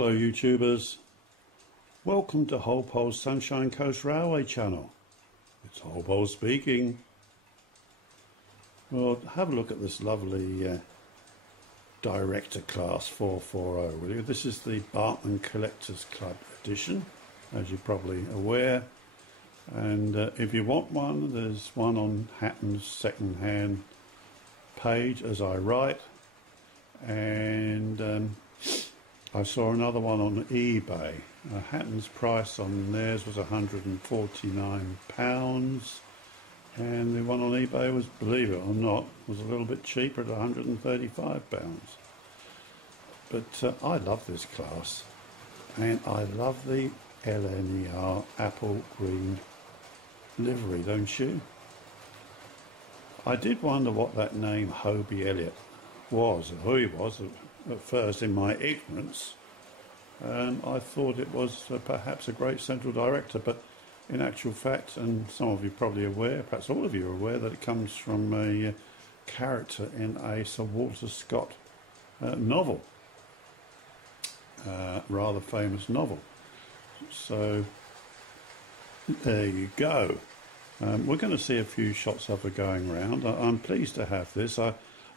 Hello YouTubers, welcome to Hobbie's Sunshine Coast Railway channel. It's Hobbie speaking. Well, have a look at this lovely Director Class 440, will you? This is the Bachmann Collectors Club edition, as you're probably aware. And if you want one, there's one on Hatton's second-hand page as I write. And I saw another one on eBay. Hatton's price on theirs was £149, and the one on eBay was, believe it or not, was a little bit cheaper at £135. But I love this class, and I love the LNER apple green livery, don't you? I did wonder what that name Hobbie Elliott was, or who he was at first in my ignorance. I thought it was perhaps a great central director, but in actual fact, and some of you probably aware, perhaps all of you are aware, that it comes from a character in a Sir Walter Scott novel, rather famous novel. So there you go. We're going to see a few shots of her going round. I'm pleased to have this.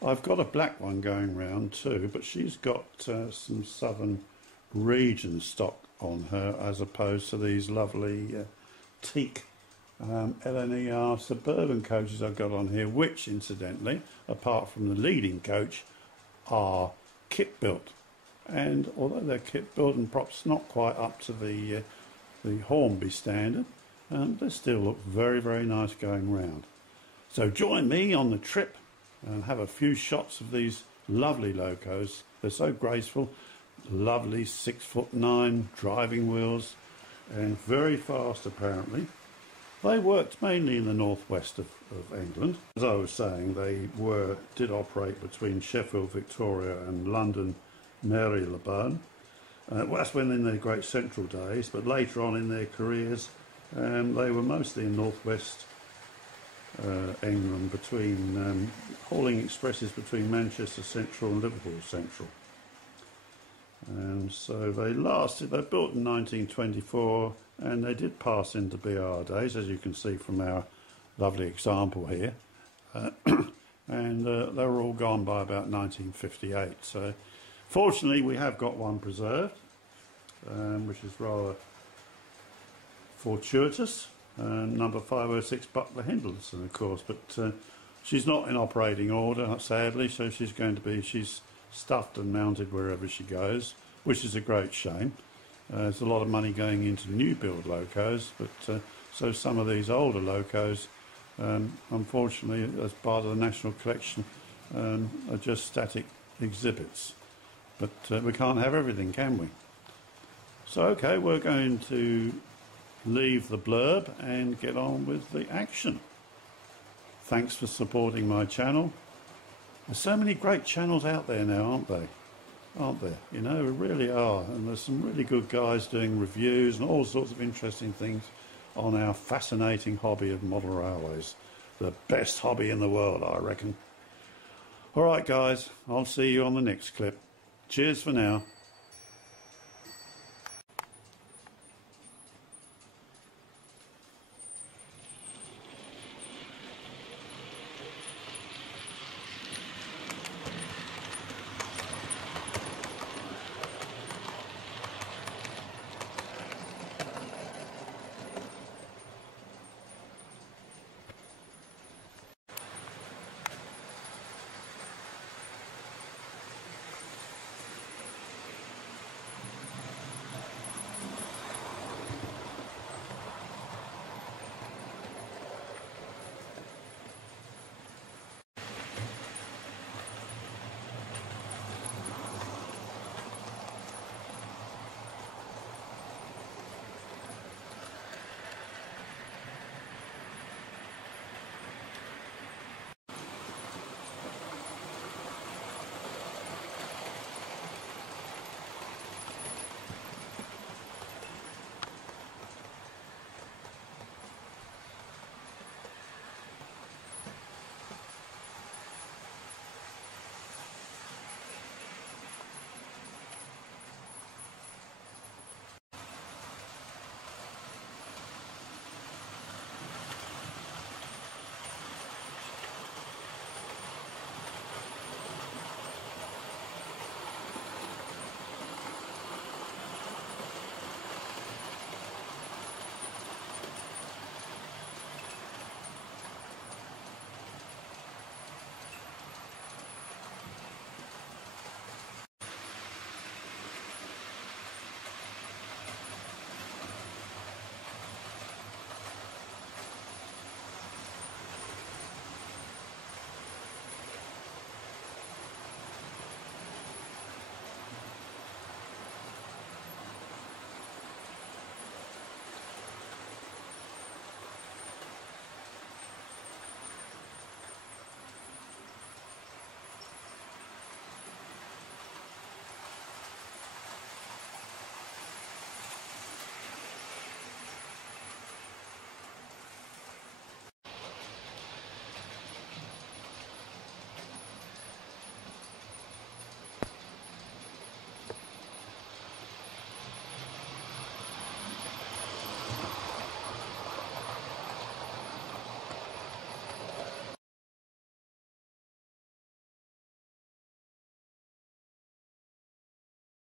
I've got a black one going round too, but she's got some southern region stock on her as opposed to these lovely teak LNER suburban coaches I've got on here, which incidentally, apart from the leading coach, are kit built. And although they're kit built and perhaps not quite up to the Hornby standard, they still look very, very nice going round. So join me on the trip and have a few shots of these lovely locos. They're so graceful, lovely 6'9" driving wheels, and very fast apparently. They worked mainly in the northwest of England. As I was saying, they did operate between Sheffield, Victoria and London, Marylebone. Well, that's when in their great central days, but later on in their careers they were mostly in northwest England, between hauling expresses between Manchester Central and Liverpool Central. And so they built in 1924, and they did pass into BR days, as you can see from our lovely example here. And they were all gone by about 1958. So fortunately we have got one preserved, which is rather fortuitous. Number 506 Butler Henderson, of course, but she's not in operating order, sadly, so she's stuffed and mounted wherever she goes, which is a great shame. There's a lot of money going into new build locos, but so some of these older locos, unfortunately, as part of the National Collection, are just static exhibits. But we can't have everything, can we? So okay, we're going to leave the blurb and get on with the action. Thanks for supporting my channel. There's so many great channels out there now, aren't there? You know, there really are, and there's some really good guys doing reviews and all sorts of interesting things on our fascinating hobby of model railways. The best hobby in the world, I reckon. Alright guys, I'll see you on the next clip. Cheers for now.